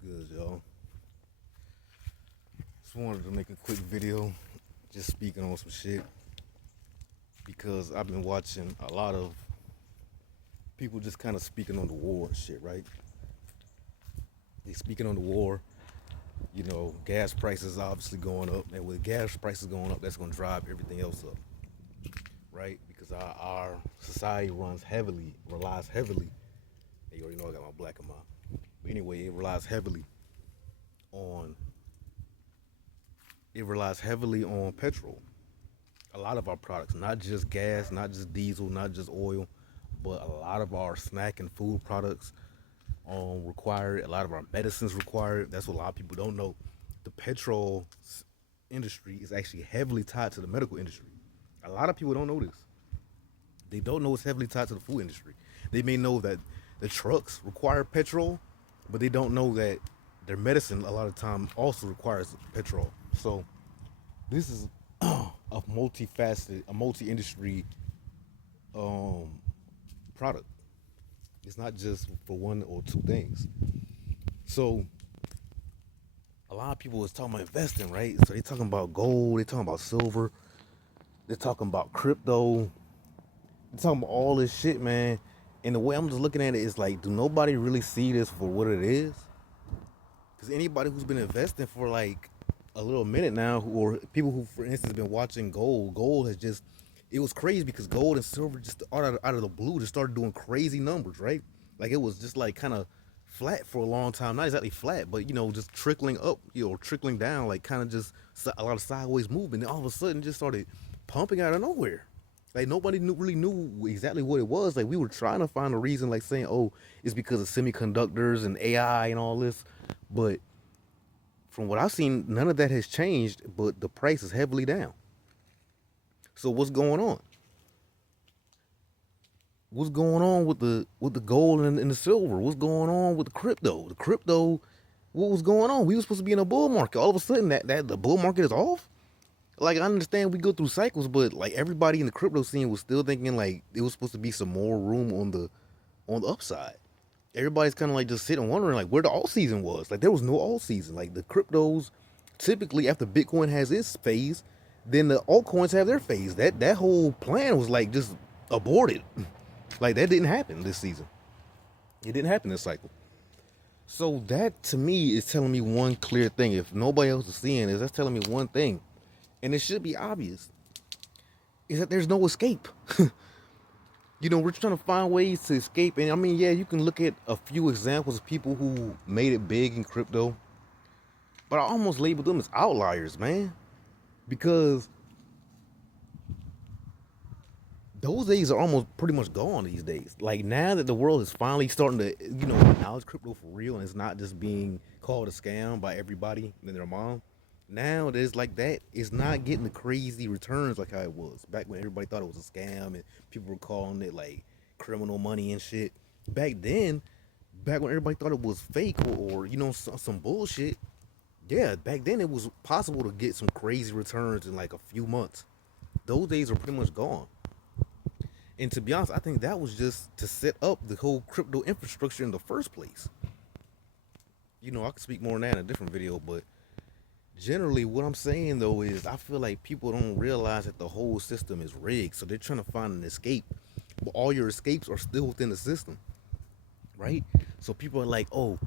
What's good, y'all? Just wanted to make a quick video, just speaking on some shit because I've been watching a lot of people just kind of speaking on the war and shit, right? They speaking on the war. Gas prices obviously going up, and with gas prices going up, that's going to drive everything else up, right? Because our society relies heavily. Hey, you already know I got my black in mind. But anyway, on it relies heavily on petrol. A lot of our products, not just gas, not just diesel, not just oil, but a lot of our snack and food products require it. A lot of our medicines require it. That's what a lot of people don't know. The petrol industry is actually heavily tied to the medical industry. A lot of people don't know this. They don't know it's heavily tied to the food industry. They may know that the trucks require petrol, but they don't know that their medicine a lot of time also requires petrol. So this is a multifaceted, a multi-industry um, product. It's not just for one or two things. So a lot of people is talking about investing, right? So they talking about gold, they talking about silver, they're talking about crypto, they're talking about all this shit, man. And the way I'm just looking at it is like, do nobody really see this for what it is? Because anybody who's been investing for like a little minute now, or people who, for instance, been watching gold has just, it was crazy because gold and silver just out of the blue just started doing crazy numbers, right? Like it was just like kind of flat for a long time, not exactly flat, but just trickling up, trickling down, like kind of just a lot of sideways movement. And all of a sudden, just started pumping out of nowhere. Like nobody really knew exactly what it was. Like we were trying to find a reason, like saying, "Oh, it's because of semiconductors and AI and all this," but from what I've seen, none of that has changed, but the price is heavily down. So what's going on? What's going on with the gold and the silver? What's going on with the crypto? The crypto, what was going on? We were supposed to be in a bull market. All of a sudden, that the bull market is off. Like I understand we go through cycles, but like everybody in the crypto scene was still thinking like it was supposed to be some more room on the upside. Everybody's kind of like just sitting wondering like where the all season was. Like there was no all season. Like the cryptos, typically after Bitcoin has its phase, then the altcoins have their phase. That whole plan was like just aborted. Like that didn't happen this season. It didn't happen this cycle. So that to me is telling me one clear thing. If nobody else is seeing this, that's telling me one thing, and it should be obvious: is that there's no escape. We're trying to find ways to escape. And I mean, yeah, you can look at a few examples of people who made it big in crypto, but I almost label them as outliers, man, because those days are almost pretty much gone these days. Like now that the world is finally starting to, acknowledge crypto for real and it's not just being called a scam by everybody and their mom. Now there's like that. It's not getting the crazy returns like how it was back when everybody thought it was a scam and people were calling it like criminal money and shit. Back then, back when everybody thought it was fake or some bullshit. Yeah, back then it was possible to get some crazy returns in like a few months. Those days are pretty much gone. And to be honest, I think that was just to set up the whole crypto infrastructure in the first place. I could speak more on that in a different video, but generally what I'm saying though is I feel like people don't realize that the whole system is rigged. So they're trying to find an escape. But all your escapes are still within the system. Right? So people are like, oh,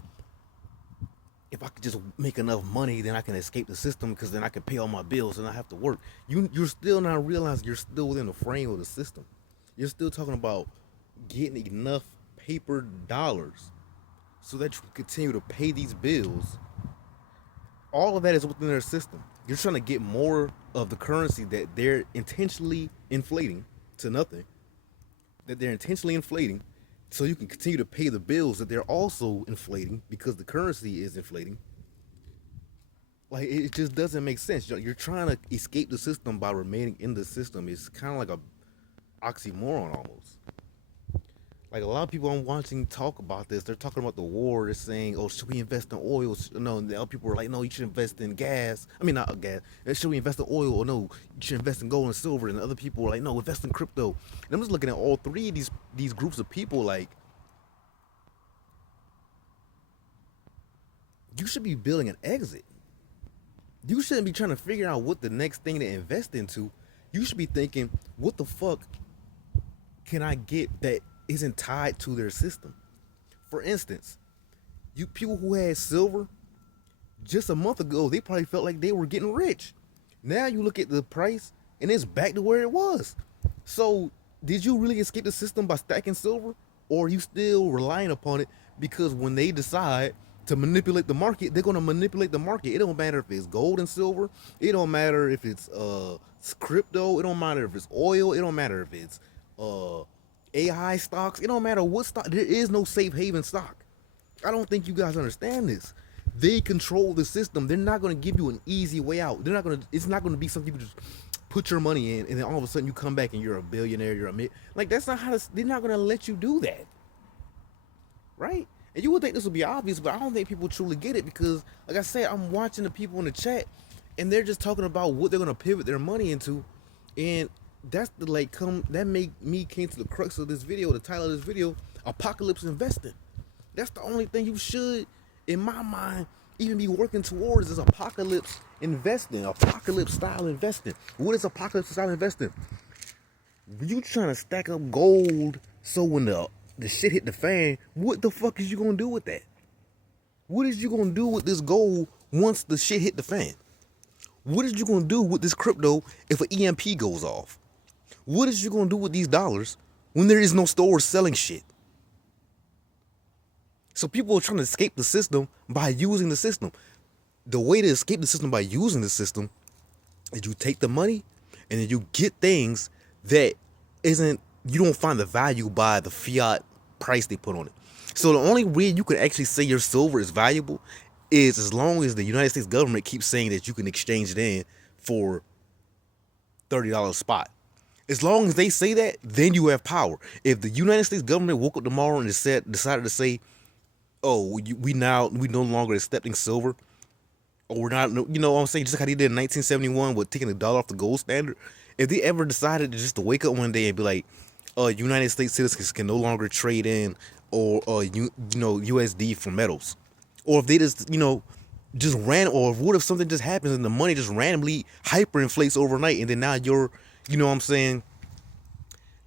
if I could just make enough money, then I can escape the system because then I can pay all my bills and I have to work. You're still not realizing you're still within the frame of the system. You're still talking about getting enough paper dollars so that you can continue to pay these bills. All of that is within their system. You're trying to get more of the currency that they're intentionally inflating to nothing, that they're intentionally inflating so you can continue to pay the bills that they're also inflating because the currency is inflating. Like it just doesn't make sense. You're trying to escape the system by remaining in the system. It's kind of like a oxymoron almost. Like a lot of people I'm watching talk about this, they're talking about the war. They're saying, "Oh, should we invest in oil?" No, and the other people are like, "No, you should invest in gas." I mean, not gas. Should we invest in oil? Or no, you should invest in gold and silver. And the other people are like, "No, invest in crypto." And I'm just looking at all three of these groups of people. Like you should be building an exit. You shouldn't be trying to figure out what the next thing to invest into. You should be thinking, what the fuck can I get that isn't tied to their system? For instance, you people who had silver just a month ago, they probably felt like they were getting rich. Now you look at the price and it's back to where it was. So, did you really escape the system by stacking silver? Or are you still relying upon it because when they decide to manipulate the market, they're going to manipulate the market. It don't matter if it's gold and silver. It don't matter if it's crypto. It don't matter if it's oil. It don't matter if it's AI stocks. It don't matter what stock. There is no safe haven stock. I don't think you guys understand this. They control the system. They're not going to give you an easy way out. They're not going to. It's not going to be something you can just put your money in, and then all of a sudden you come back and you're a billionaire. You're a like that's not how. They're not going to let you do that, right? And you would think this would be obvious, but I don't think people truly get it because, like I said, I'm watching the people in the chat, and they're just talking about what they're going to pivot their money into, and that's the that make me came to the crux of this video. The title of this video: Apocalypse Investing. That's the only thing you should, in my mind, even be working towards is apocalypse investing, apocalypse style investing. What is apocalypse style investing? You trying to stack up gold so when the shit hit the fan, what the fuck is you gonna do with that? What is you gonna do with this gold once the shit hit the fan? What is you gonna do with this crypto if an EMP goes off? What is you gonna do with these dollars when there is no store selling shit? So people are trying to escape the system by using the system. The way to escape the system by using the system is you take the money and then you get things that you don't find the value by the fiat price they put on it. So the only way you can actually say your silver is valuable is as long as the United States government keeps saying that you can exchange it in for $30 spot. As long as they say that, then you have power. If the United States government woke up tomorrow and decided to say, oh, we no longer accepting silver, or we're not, you know what I'm saying, just like how they did in 1971 with taking the dollar off the gold standard. If they ever decided to wake up one day and be like, United States citizens can no longer trade in or USD for metals, or if they just just ran, or what if something just happens and the money just randomly hyperinflates overnight, and then now you're, you know what I'm saying,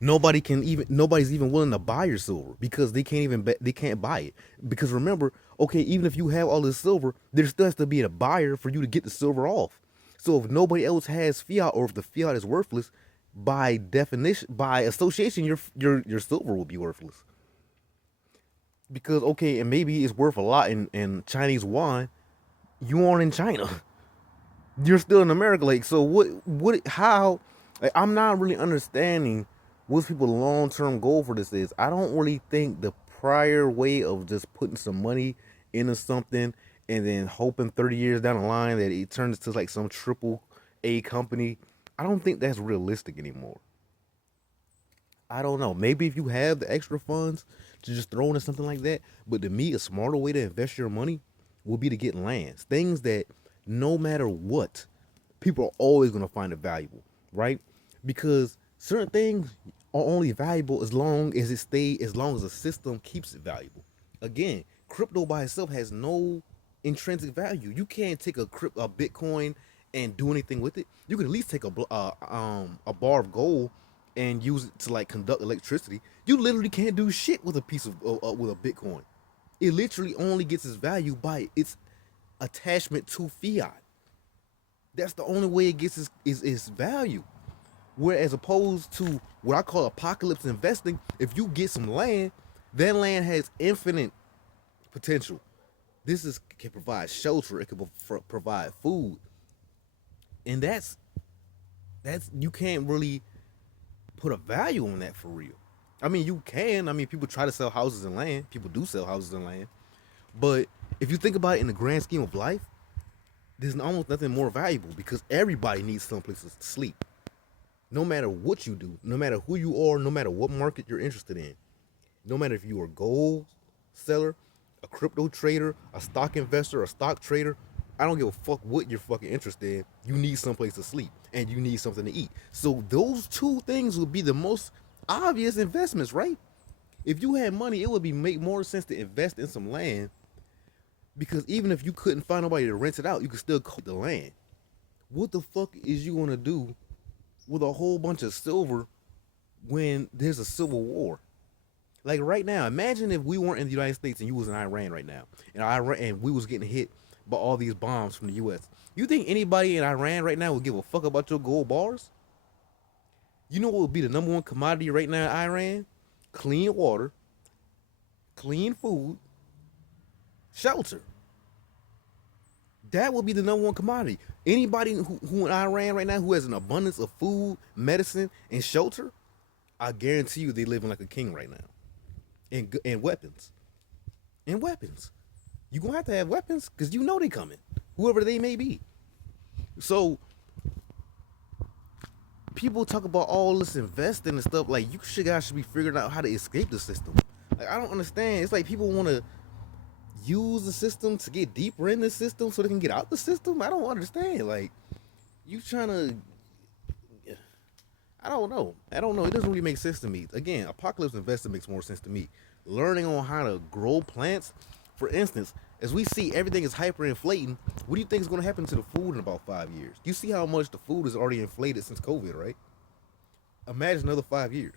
nobody's even willing to buy your silver because they can't buy it. Because remember, okay, even if you have all this silver, there still has to be a buyer for you to get the silver off. So if nobody else has fiat, or if the fiat is worthless, by definition, by association, your silver will be worthless. Because okay, and maybe it's worth a lot in Chinese yuan, you aren't in China. You're still in America. Like, so how, like, I'm not really understanding what's people's long-term goal for this is. I don't really think the prior way of just putting some money into something and then hoping 30 years down the line that it turns to like some triple A company, I don't think that's realistic anymore. I don't know. Maybe if you have the extra funds to just throw into something like that, but to me, a smarter way to invest your money will be to get lands. Things that no matter what, people are always going to find it valuable, right? Because certain things are only valuable as long as the system keeps it valuable. Again, crypto by itself has no intrinsic value. You can't take a Bitcoin and do anything with it. You can at least take a bar of gold and use it to like conduct electricity. You literally can't do shit with a piece of with a Bitcoin. It literally only gets its value by its attachment to fiat. That's the only way it gets its value. Whereas opposed to what I call apocalypse investing, if you get some land, that land has infinite potential. This can provide shelter. It can provide food, and that's you can't really put a value on that for real. I mean, you can. I mean, people try to sell houses and land. People do sell houses and land, but if you think about it in the grand scheme of life, there's almost nothing more valuable because everybody needs some place to sleep. No matter what you do, no matter who you are, no matter what market you're interested in, no matter if you are a gold seller, a crypto trader, a stock investor, a stock trader, I don't give a fuck what you're fucking interested in. You need someplace to sleep and you need something to eat. So those two things would be the most obvious investments, right? If you had money, it would make more sense to invest in some land Because even if you couldn't find nobody to rent it out, you could still cut the land. What the fuck is you gonna do with a whole bunch of silver when there's a civil war? Like right now, imagine if we weren't in the United States and you was in Iran right now, and we was getting hit by all these bombs from the U.S. You think anybody in Iran right now would give a fuck about your gold bars? You know what would be the number one commodity right now in Iran? Clean water, clean food, shelter. That would be the number one commodity. Anybody who in Iran right now who has an abundance of food, medicine, and shelter, I guarantee you they living like a king right now. And weapons. And weapons. You gonna have to have weapons because you know they coming, whoever they may be. So people talk about all this investing and stuff. Like you guys should be figuring out how to escape the system. Like I don't understand. It's like people want to use the system to get deeper in the system so they can get out the system. I don't understand. Like you trying to. I don't know. It doesn't really make sense to me. Again, apocalypse investing makes more sense to me. Learning on how to grow plants. For instance, as we see everything is hyperinflating, what do you think is going to happen to the food in about 5 years? You see how much the food is already inflated since COVID, right? Imagine another 5 years.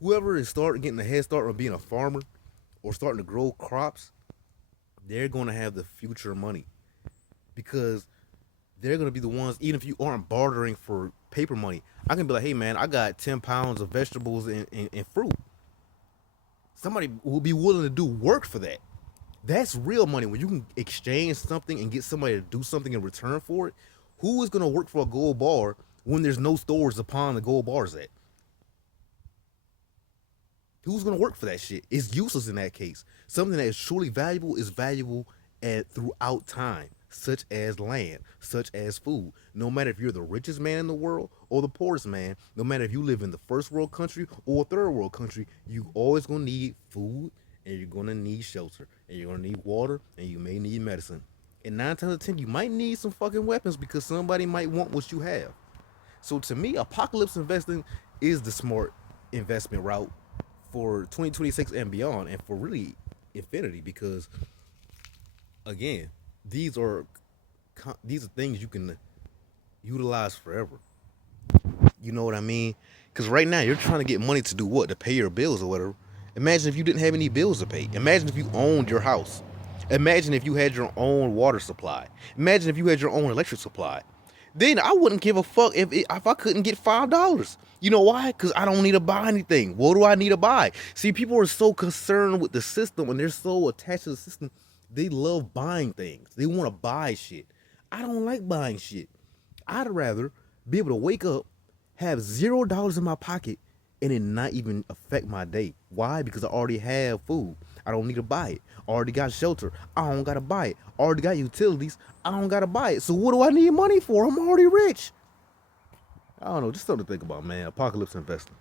Whoever is starting getting a head start on being a farmer or starting to grow crops, they're going to have the future money because they're going to be the ones, even if you aren't bartering for paper money, I can be like, hey man, I got 10 pounds of vegetables and fruit. Somebody will be willing to do work for that. That's real money. When you can exchange something and get somebody to do something in return for it, who is going to work for a gold bar when there's no stores upon the gold bars at? Who's going to work for that shit? It's useless in that case. Something that is truly valuable is valuable throughout time, such as land, such as food. No matter if you're the richest man in the world or the poorest man, no matter if you live in the first world country or third world country, you always going to need food and you're going to need shelter and you're going to need water and you may need medicine. And 9 times out of 10, you might need some fucking weapons because somebody might want what you have. So to me, apocalypse investing is the smart investment route for 2026 and beyond, and for really infinity, because again, these are things you can utilize forever. You know what I mean? Because right now you're trying to get money to do what? To pay your bills or whatever. Imagine if you didn't have any bills to pay. Imagine if you owned your house. Imagine if you had your own water supply. Imagine if you had your own electric supply. Then I wouldn't give a fuck if I couldn't get $5. You know why? Because I don't need to buy anything. What do I need to buy? See, people are so concerned with the system and they're so attached to the system. They love buying things. They want to buy shit. I don't like buying shit. I'd rather be able to wake up, have $0 in my pocket, and it not even affect my day. Why? Because I already have food. I don't need to buy it. I already got shelter. I don't gotta buy it. I already got utilities. I don't gotta buy it. So what do I need money for? I'm already rich. I don't know. Just something to think about, man. Apocalypse investing.